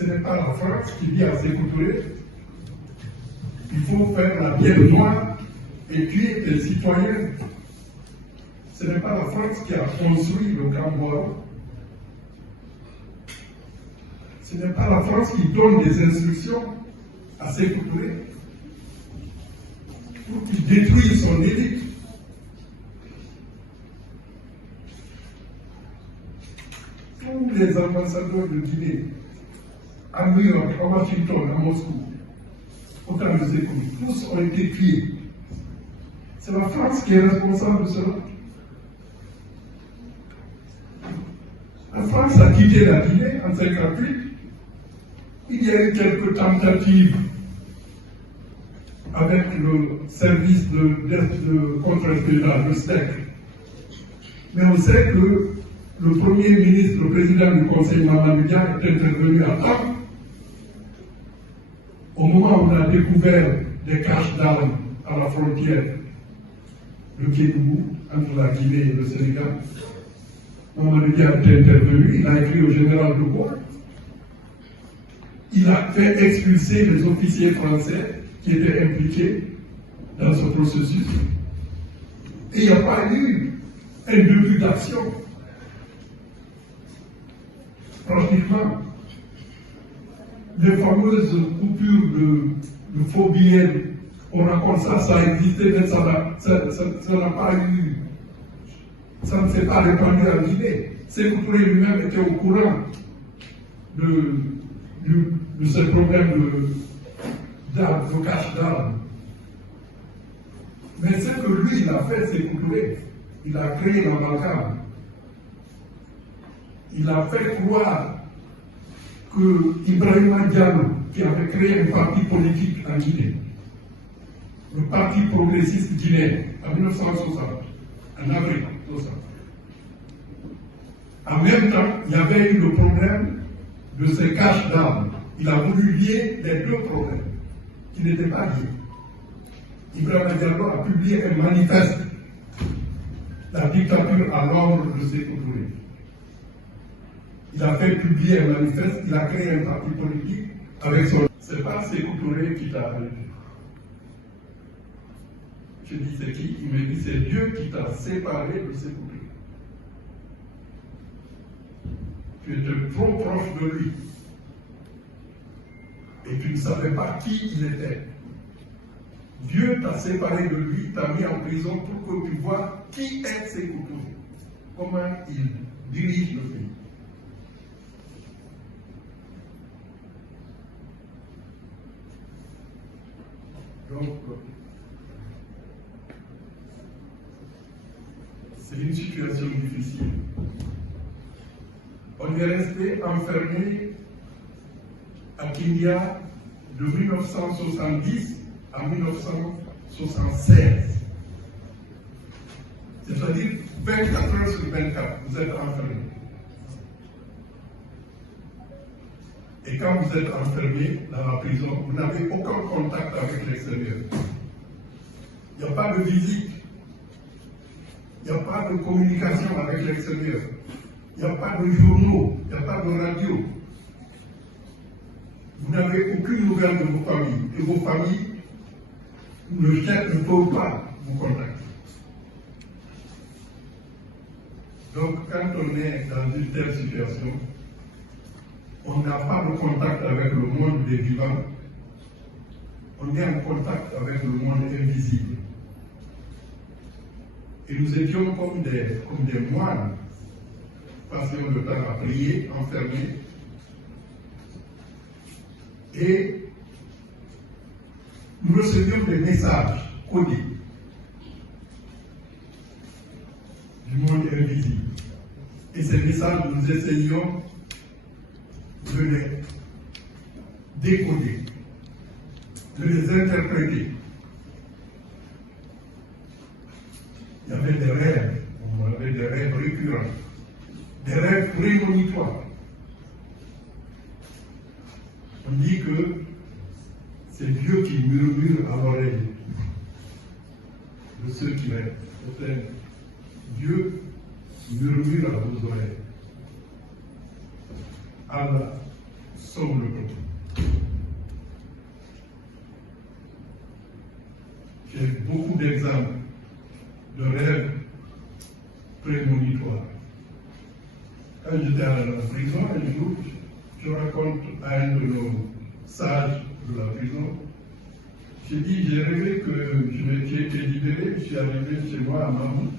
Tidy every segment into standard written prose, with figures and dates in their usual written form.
Ce n'est pas la France qui dit à Sékou Touré, il faut faire la pierre noire et tuer les citoyens. Ce n'est pas la France qui a construit le Camp Boro. Ce n'est pas la France qui donne des instructions à Sékou Touré pour qu'il détruise son élite. Tous les ambassadeurs de Guinée, à New York, à Washington, à Moscou, autant de Sékou, tous ont été tués. C'est la France qui est responsable de cela. La France a quitté la Guinée en 1958. Il y a eu quelques tentatives avec le service de contre-espionnage, le STEC. Mais on sait que le Premier ministre, le président du Conseil namibien est intervenu à temps, au moment où on a découvert des caches d'armes à la frontière de Kédougou, entre la Guinée et le Sénégal. Mamadou Dia est intervenu, il a écrit au général de Gaulle. Il a fait expulser les officiers français qui étaient impliqués dans ce processus. Et il n'y a pas eu un début d'action. Pratiquement, les fameuses coupures de faux billets, on raconte ça, ça a existé, mais ça n'a pas eu, ça ne s'est pas répandu en Guinée. Sékou Touré lui-même était au courant de ce problème de cache d'armes. Mais ce que lui, il a fait, Sékou Touré, il a créé l'amalgame. Il a fait croire que Ibrahima Diallo, qui avait créé un parti politique en Guinée, le Parti progressiste guinéen, en 1960, en Afrique, tout ça. En même temps, il y avait eu le problème de ces caches d'armes. Il a voulu lier les deux problèmes, qui n'étaient pas liés. Ibrahima Diallo a publié un manifeste, la dictature à l'ordre de Sékou Touré. Il a fait publier un manifeste, il a créé un parti politique avec son... C'est pas Sékou Touré qui t'a arrêté. Je dis c'est qui? Il me dit c'est Dieu qui t'a séparé de Sékou Touré. Tu étais trop proche de lui. Et tu ne savais pas qui il était. Dieu t'a séparé de lui, t'a mis en prison pour que tu vois qui est Sékou Touré. Comment il dirige le pays. Donc, c'est une situation difficile. On est resté enfermé à Kenya de 1970 à 1976. C'est-à-dire 24 heures sur 24, vous êtes enfermé. Et quand vous êtes enfermé dans la prison, vous n'avez aucun contact avec l'extérieur. Il n'y a pas de visite. Il n'y a pas de communication avec l'extérieur. Il n'y a pas de journaux. Il n'y a pas de radio. Vous n'avez aucune nouvelle de vos familles. Et vos familles, le chef ne peut pas vous contacter. Donc, quand on est dans une telle situation, on n'a pas de contact avec le monde des vivants. On est en contact avec le monde invisible. Et nous étions comme des moines, passions le temps à prier, enfermés. Et nous recevions des messages codés du monde invisible. Et ces messages, nous essayions de les décoder, de les interpréter. Il y avait des rêves, on avait des rêves récurrents, des rêves prémonitoires. On dit que c'est Dieu qui murmure à l'oreille de ceux qui rêvent. Dieu murmure à vos oreilles. Allah sauve le peuple. J'ai beaucoup d'exemples de rêves prémonitoires. Quand j'étais à la prison, un jour, je raconte à un de nos sages de la prison, j'ai dit, j'ai rêvé que j'ai été libéré, je suis arrivé chez moi à Mamou.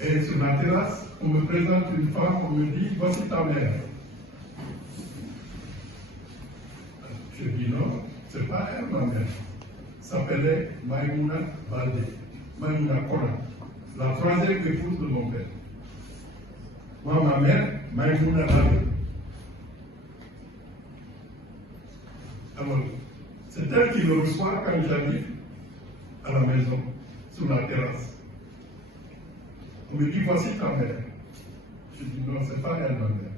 Et sur ma terrasse, on me présente une femme, on me dit, voici ta mère. Je dis non, c'est pas elle ma mère. S'appelait Maïmouna Baldé, Maïmouna Kora, la troisième épouse de mon père. Moi, ma mère, Maïmouna Baldé. Alors, c'est elle qui me reçoit quand j'arrive à la maison, sur la terrasse. On me dit, voici ta mère. Je dis, non, c'est pas elle ma mère.